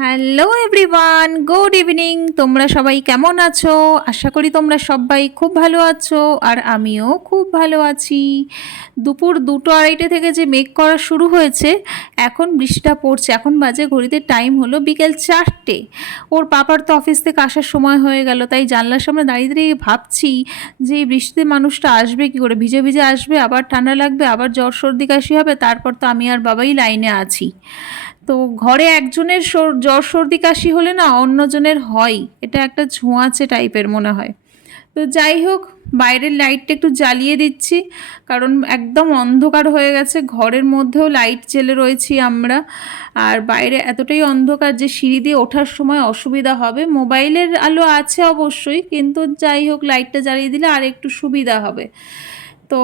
Hello everyone good evening তোমরা সবাই কেমন আছো? আশা করি তোমরা সবাই খুব ভালো আছো, আর আমিও খুব ভালো আছি। দুপুর দুটো আড়াইটে থেকে যে মেঘ করা শুরু হয়েছে, এখন বৃষ্টিটা পড়ছে। এখন বাজে ঘড়িতে টাইম হলো বিকেল চারটে। ওর পাপার তো অফিস থেকে আসার সময় হয়ে গেল, তাই জানলার সামনে দাঁড়িয়ে দাঁড়িয়ে ভাবছি যে এই বৃষ্টিতে মানুষটা আসবে কি করে? ভিজে ভিজে আসবে, আবার ঠান্ডা লাগবে, আবার জ্বর সর্দি কাশি হবে, তারপর তো আমি আর বাবাই লাইনে আছি। তো ঘরে একজনের জ্বর সর্দি কাশি হলে না অন্যজনের হয়। এটা একটা ছোঁয়াচে টাইপের মনে হয়। তো যাই হোক, বাইরের লাইটটা একটু জ্বালিয়ে দিচ্ছি, কারণ একদম অন্ধকার হয়ে গেছে। ঘরের মধ্যেও লাইট জেলে রয়েছি আমরা। আর বাইরে এতটাই অন্ধকার যে সিঁড়ি দিয়ে ওঠার সময় অসুবিধা হবে। মোবাইলের আলো আছে অবশ্যই, কিন্তু যাই হোক, লাইটটা জ্বালিয়ে দিলে আর একটু সুবিধা হবে। তো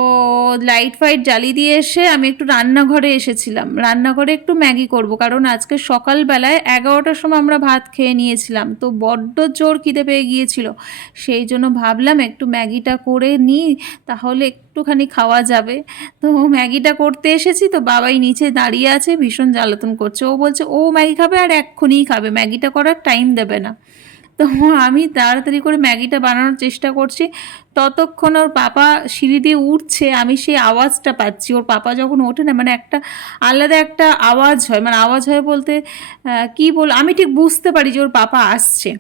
লাইট ফাইট জ্বালিয়ে দিয়ে এসে আমি একটু রান্নাঘরে এসেছিলাম। রান্নাঘরে একটু ম্যাগি করব, কারণ আজকে সকালবেলায় এগারোটার সময় আমরা ভাত খেয়ে নিয়েছিলাম। তো বড্ড জোর খিদে পেয়ে গিয়েছিল। সেই জন্য ভাবলাম একটু ম্যাগিটা করে নিই, তাহলে একটুখানি খাওয়া যাবে। তো ম্যাগিটা করতে এসেছি, তো বাবাই নিচে দাঁড়িয়ে আছে, ভীষণ জ্বালাতন করছে। ও বলছে, ও ম্যাগি খাবে আর এক্ষুনিই খাবে, ম্যাগিটা করার টাইম দেবে না। তো আমি তাড়াতাড়ি করে ম্যাগিটা বানানোর চেষ্টা করছি। ততক্ষণ ওর পাপা সিঁড়ি দিয়ে উঠছে, আমি সেই আওয়াজটা পাচ্ছি। ওর পাপা যখন ওঠে না মানে একটা আলাদা একটা আওয়াজ হয়। মানে আওয়াজ হয় বলতে কি বল, আমি ঠিক বুঝতে পারি যে ওর পাপা আসছে।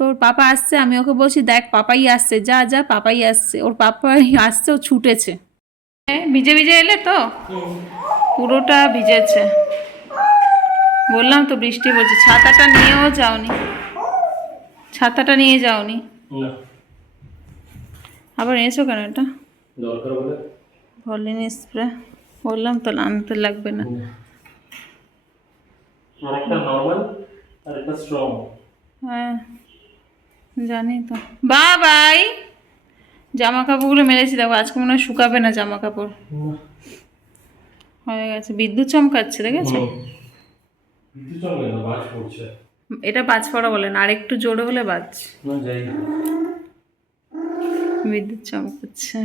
ওর পাপা আসছে, আমি ওকে বলছি, দেখ, পাপাই আসছে, যা যা, পাপাই আসছে। ওর পাপাই আসছে, ও ছুটেছে। ভিজে ভিজে এলে তো? পুরোটা ভিজেছে। বললাম তো বৃষ্টি পড়ছে, ছাতাটা নিয়েও যাওনি। ছাতাটা নিয়ে যাওনি। না। আবার এনেছো কেন এটা? দরকার বলে ভলিন স্প্রে। বললাম তো আনতে লাগবে না। আর একটা নর্মাল আর একটা স্ট্রং হ্যাঁ জানি তো। বা বাই! জামা কাপড়গুলো মেলেছি দেখো আজকে মনে হয় শুকাবে না জামা কাপড় হয়ে গেছে। বিদ্যুৎ চমকাচ্ছে দেখেছ? বিদ্যুৎ চমকে না বাজ পড়ছে। এটা বাজ পড়া বলে না আর একটু জোরে হলে বাজ। বিদ্যুৎ চমকাচ্ছে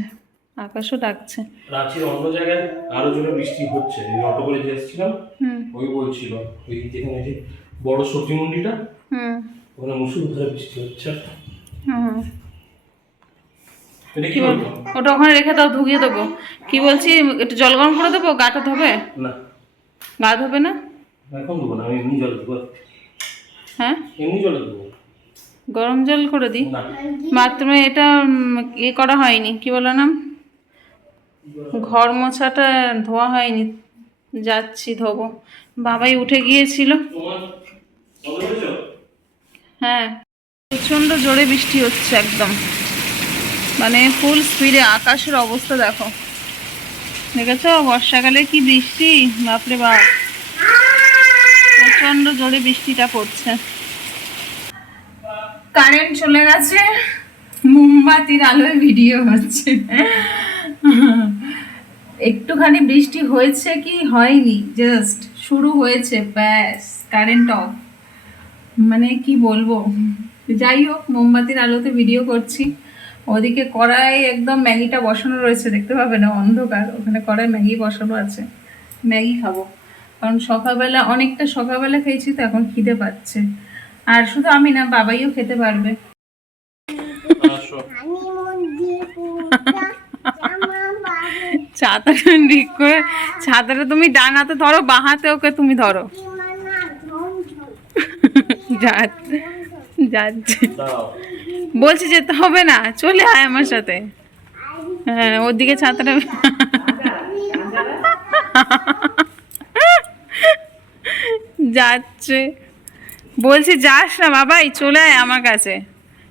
আকাশও ডাকছে। রাঁচির অন্য জায়গায় আরও জোরে বৃষ্টি হচ্ছে এই অটো করে যে এসেছিলাম হুম। ওই বলছিল ওই যেখানে যে বড় সবজি মন্ডিটা হুম। ওখানে মুসুলধারে বৃষ্টি হচ্ছে। ওটা ওখানে রেখে দাও ধুকিয়ে দেবো। কি বলছি একটু জল গরম করে দেবো গাটা ধোবে? না। গা ধোবে না? এখন দেবো না আমি এমনি জল দেবো হ্যাঁ? এমনি জল দেবো। গরম জল করে দিই? বাথরুমে এটা ইয়ে করা হয়নি কি বলো না ঘর মোছাটা ধোয়া হয়নি যাচ্ছি ধোবো। বাবাই উঠে গিয়েছিল। হ্যাঁ। প্রচণ্ড জোরে বৃষ্টি হচ্ছে একদম। মানে ফুল স্পিডে আকাশের অবস্থা দেখো। দেখেছ? বর্ষাকালে কি বৃষ্টি? বাপরে বাপ। প্রচণ্ড জোরে বৃষ্টিটা পড়ছে। কারেন্ট চলে গেছে। মোমবাতির আলোয় ভিডিও হচ্ছে। একটুখানি বৃষ্টি হয়েছে কি হয়নি জাস্ট শুরু হয়েছে, ব্যাস কারেন্ট অফ মানে কি বলব? যাই হোক, মোমবাতির আলোতে ভিডিও করছি। ওদিকে কড়াই একদম ম্যাগিটা বসানো রয়েছে, দেখতে পাবে না? অন্ধকার। ওখানে কড়াই ম্যাগি বসানো আছে। ম্যাগি খাব। কারণ সকালবেলা অনেকটা সকালবেলা খেয়েছি তো এখন খিদে পাচ্ছে। আর শুধু আমি না বাবাইও খেতে পারবে। ছাতাটা ঠিক করে ছাতাটা তুমি ডান হাতে ধরো বাঁ হাতে ওকে তুমি ধরো। বলছি যেতে হবে না চলে আয় আমার সাথে। হ্যাঁ ওদিকে ছাতাটা যাচ্ছে। বলছি, যাস না বাবাই, চলে আয় আমার কাছে।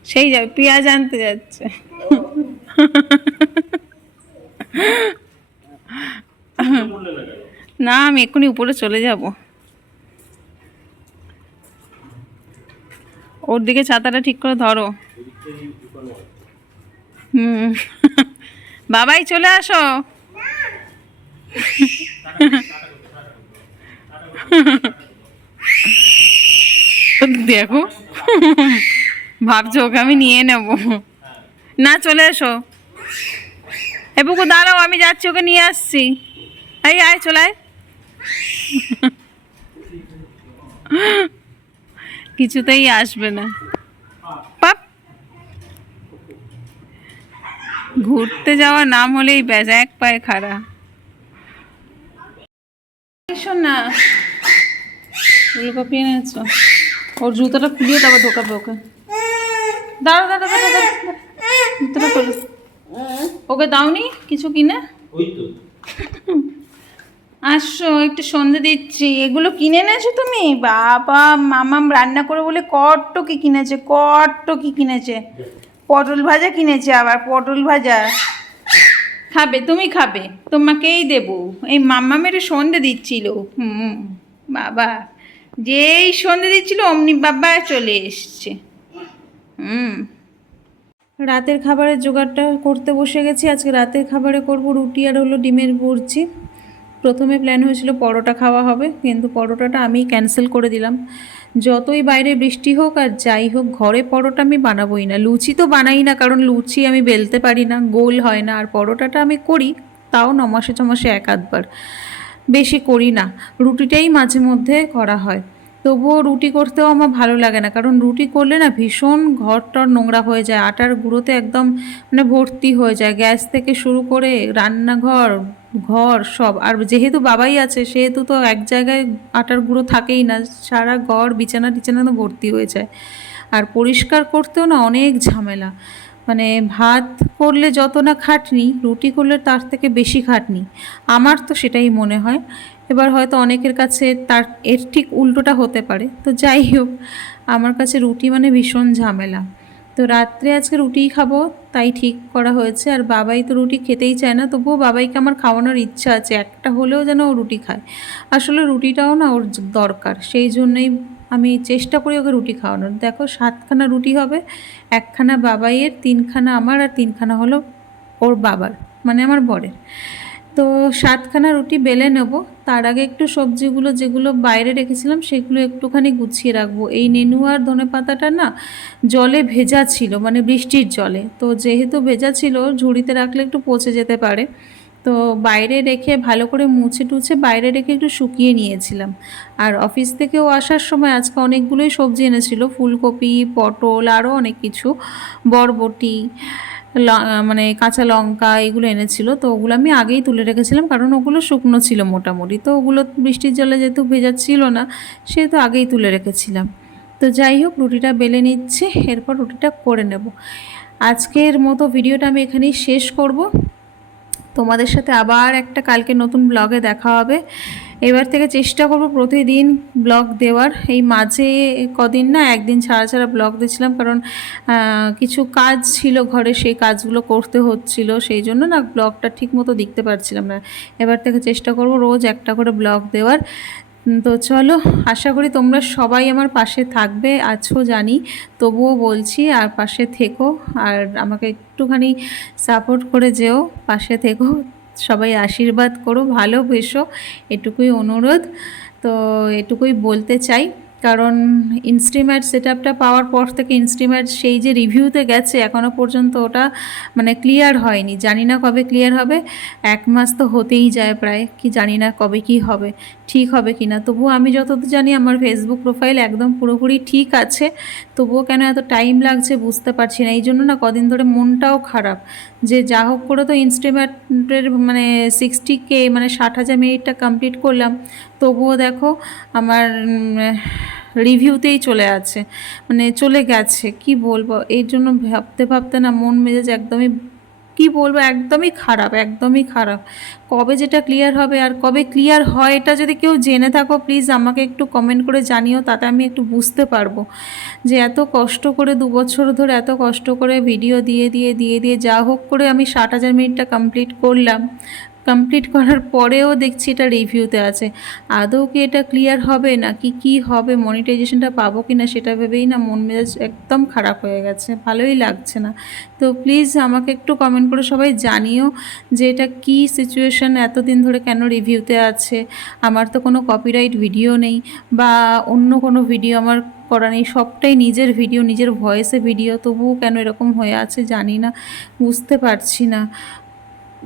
সেই যাবে পেঁয়াজ আনতে যাচ্ছে। না, আমি এক্ষুনি উপরে চলে যাব। ওর দিকে ছাতাটা ঠিক করে ধরো। হুম। বাবাই, চলে আসো। দেখো। ভাবছ ওকে আমি নিয়ে নেব। না, চলে এসো। এ বুকু, দাঁড়াও, আমি যাচ্ছি, ওকে নিয়ে আসছি। এই, আয়, চলে কিছুতেই আসবে না। পাপ। ঘুরতে যাওয়ার নাম হলেই ব্যাস, এক পায়ে খাড়া। শোন না। ফুলকপি এনেছো? ওর জুতোটা খুলিয়ে তারপর ঢোকাবে ওকে দাঁড়া দাঁড়া দাঁড়া দাঁড়া জুতোটা খোলো ওকে দাওনি কিছু কিনে আসো একটু সন্ধে দিচ্ছি এগুলো কিনে এনেছো তুমি বাবা মামাম রান্না করে বলে কট্ট কি কিনেছে কট্ট কি কিনেছে পটল ভাজা কিনেছে আবার পটল ভাজা খাবে তুমি খাবে তোমাকেই দেবো এই মাম্মা মেরে সন্ধে দিচ্ছিল হুম বাবা যেই সন্ধে দিচ্ছিল, অমনি বাবা চলে এসছে। হুম। রাতের খাবারের জোগাড়টা করতে বসে গেছি। আজকে রাতের খাবারে করব রুটি আর হলো ডিমের বুর্জি প্রথমে প্ল্যান হয়েছিল পরোটা খাওয়া হবে, কিন্তু পরোটাটা আমি ক্যান্সেল করে দিলাম। যতই বাইরে বৃষ্টি হোক আর যাই হোক, ঘরে পরোটা আমি বানাবোই না। লুচি তো বানাই না, কারণ লুচি আমি বেলতে পারি না, গোল হয় না। আর পরোটাটা আমি করি, তাও ন মাসে, ছ মাসে এক, আধবার। বেশি করি না। রুটিটাই মাঝে মধ্যে করা হয়। তবুও রুটি করতেও আমার ভালো লাগে না। কারণ রুটি করলে না ভীষণ ঘরটর নোংরা হয়ে যায়। আটার গুঁড়োতে একদম মানে ভর্তি হয়ে যায়। গ্যাস থেকে শুরু করে রান্নাঘর, ঘর সব। আর যেহেতু বাবাই আছে, সেহেতু তো এক জায়গায় আটার গুঁড়ো থাকেই না। সারা ঘর বিছানা টিছানা তো ভর্তি হয়ে যায়। আর পরিষ্কার করতেও না অনেক ঝামেলা। মানে ভাত করলে যত না খাটনি, রুটি করলে তার থেকে বেশি খাটনি। আমার তো সেটাই মনে হয়। এবার হয়তো অনেকের কাছে তার, এর ঠিক উল্টোটা হতে পারে। তো যাই হোক, আমার কাছে রুটি মানে ভীষণ ঝামেলা। তো রাত্রে আজকে রুটিই খাব, তাই ঠিক করা হয়েছে। আর বাবাই তো রুটি খেতেই চায় না, তবুও বাবাইকে আমার খাওয়ানোর ইচ্ছা আছে। একটা হলেও যেন ও রুটি খায়। আসলে রুটিটাও না ওর দরকার। সেই জন্যই আমি চেষ্টা করি ওকে রুটি খাওয়ানোর। দেখো, সাতখানা রুটি হবে, একখানা বাবাইয়ের, তিনখানা আমার আর তিনখানা হলো ওর বাবার মানে আমার বরের। তো সাতখানা রুটি বেলে নেব, তার আগে একটু সবজিগুলো যেগুলো বাইরে রেখেছিলাম সেগুলো একটুখানি গুছিয়ে রাখব। এই নেনুয়ার ধনে পাতাটা না জলে ভেজা ছিল মানে বৃষ্টির জলে। তো যেহেতু ভেজা ছিল, ঝুড়িতে রাখলে একটু পচে যেতে পারে। তো বাইরে রেখে ভালো করে মুছে টুছে বাইরে রেখে একটু শুকিয়ে নিয়েছিলাম। আর অফিস থেকেও আসার সময় আজকে অনেকগুলোই সবজি এনেছিল, ফুলকপি, পটল আরও অনেক কিছু, বরবটি মানে কাঁচা লঙ্কা এগুলো এনেছিল। তো ওগুলো আমি আগেই তুলে রেখেছিলাম কারণ ওগুলো শুকনো ছিল মোটামুটি। তো ওগুলো বৃষ্টির জলে যেহেতু ভেজা ছিল না, সেহেতু আগেই তুলে রেখেছিলাম। তো যাই হোক, রুটিটা বেলে নিচ্ছে, এরপর রুটিটা করে নেব। আজকের মতো ভিডিওটা আমি এখানেই শেষ করব। তোমাদের সাথে আবার একটা কালকে নতুন ব্লগে দেখা হবে। এবার থেকে চেষ্টা করব প্রতিদিন ব্লগ দেওয়ার। এই মাঝে কদিন না, একদিন ছাড়া ছাড়া ব্লগ দিয়েছিলাম কারণ কিছু কাজ ছিল ঘরে, সেই কাজগুলো করতে হচ্ছিল। সেই জন্য না ব্লগটা ঠিক মতো দেখতে পারছিলাম না। এবার থেকে চেষ্টা করব রোজ একটা করে ব্লগ দেওয়ার। তো চলো, আশা করি তোমরা সবাই আমার পাশে থাকবে, আছো, জানি। তবুও বলছি, আর পাশে থেকো, আর আমাকে একটুখানি সাপোর্ট করে যেও, পাশে থেকো। সবাই আশীর্বাদ করো, ভালোবেসো, এটুকুই অনুরোধ। তো এটুকুই বলতে চাই। কারণ ইনস্ট্রিম্যাট সেট আপটা পাওয়ার পর থেকে ইনস্ট্রিম্যাট সেই যে রিভিউতে গেছে এখনও পর্যন্ত ওটা মানে ক্লিয়ার হয়নি। জানি না কবে ক্লিয়ার হবে, এক মাস তো হতেই যায় প্রায়, কি জানি না কবে কি হবে, ঠিক হবে কি না। তবুও আমি যতদূর জানি আমার ফেসবুক প্রোফাইল একদম পুরোপুরি ঠিক আছে, তবুও কেন এত টাইম লাগছে বুঝতে পারছি না। এই জন্য না কদিন ধরে মনটাও খারাপ। যে যা হোক করে তো ইনস্টিমেটের মানে সিক্সটি কে মানে ষাট হাজার মিনিটটা কমপ্লিট করলাম। তবুও দেখো আমার রিভিউতেই চলে আছে। মানে চলে গেছে, কি বলব? এই জন্য ভাবতে ভাবতে না মন মেজাজ একদমই কি বলব, একদমই খারাপ একদমই খারাপ। কবে যেটা ক্লিয়ার হবে আর কবে ক্লিয়ার হয়, এটা যদি কেউ জেনে থাকো প্লিজ আমাকে একটু কমেন্ট করে জানিও, তাতে আমি একটু বুঝতে পারব। যে এত কষ্ট করে দু বছর ধরে, এত কষ্ট করে ভিডিও দিয়ে দিয়ে দিয়ে দিয়ে, যা হোক করে আমি ষাট হাজার মিনিটটা কমপ্লিট করলাম। কমপ্লিট করার পরেও দেখছি এটা রিভিউতে আছে। আদৌ কি এটা ক্লিয়ার হবে নাকি কি হবে মনিটাইজেশনটা পাবো কি না সেটা ভেবেই না, মন মেজাজ একদম খারাপ হয়ে গেছে, ভালোই লাগছে না। তো প্লিজ আমাকে একটু কমেন্ট করে সবাই জানিও যে এটা কী সিচুয়েশন এতদিন ধরে কেন রিভিউতে আছে, আমার তো কোনো কপিরাইট ভিডিও নেই বা অন্য কোনো ভিডিও আমার করা নেই, সবটাই নিজের ভিডিও নিজের ভয়েসে ভিডিও তবুও কেন এরকম হয়ে আছে জানি না, বুঝতে পারছি না।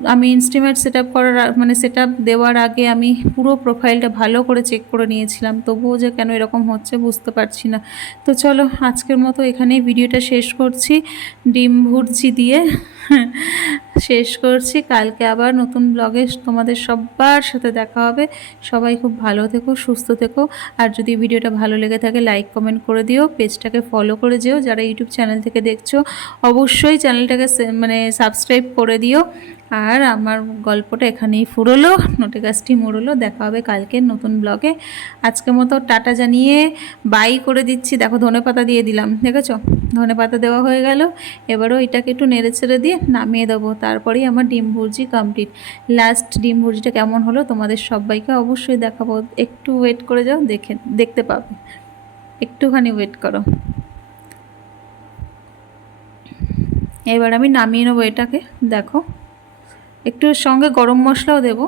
আমি ইনস্টিমেট সেট আপ করার মানে সেট আপ দেওয়ার আগে আমি পুরো প্রোফাইলটা ভালো করে চেক করে নিয়েছিলাম। তবুও যে কেন এরকম হচ্ছে বুঝতে পারছি না। তো চলো, আজকের মতো এখানেই ভিডিওটা শেষ করছি। ডিম ভুর্জি দিয়ে শেষ করছি। কালকে আবার নতুন ব্লগে তোমাদের সবার সাথে দেখা হবে। সবাই খুব ভালো থেকো, সুস্থ থেকো। আর যদি ভিডিওটা ভালো লেগে থাকে লাইক কমেন্ট করে দিও। পেজটাকে ফলো করে যেও। যারা ইউটিউব চ্যানেল থেকে দেখছ, অবশ্যই চ্যানেলটাকে মানে সাবস্ক্রাইব করে দিও। আর আমার গল্পটা এখানেই ফুরোলো নোটে গাছটি মুড়লো, দেখা হবে কালকের নতুন ব্লগে আজকের মতো টাটা জানিয়ে বাই করে দিচ্ছি। দেখো ধনে পাতা দিয়ে দিলাম, দেখেছ? ধনে পাতা দেওয়া হয়ে গেল, এবারও এটাকে একটু নেড়ে ছেড়ে দিয়ে নামিয়ে দেবো। তারপরেই আমার ডিম ভুর্জি কমপ্লিট লাস্ট ডিম ভুর্জিটা কেমন হলো তোমাদের সবাইকে অবশ্যই দেখাবো। একটু ওয়েট করে যাও, দেখে, দেখতে পাবে। একটুখানি ওয়েট করো। এবার আমি নামিয়ে নেব এটাকে, দেখো। একটু সঙ্গে গরম মশলাও দেব।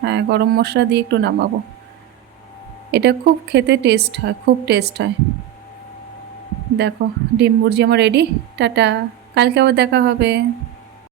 হ্যাঁ গরম মশলা দিয়ে একটু নামাবো। এটা খুব খেতে টেস্ট হয়, খুব টেস্ট হয়। দেখো, ডিম ভুর্জি আমার রেডি টাটা। কালকে আবার দেখা হবে।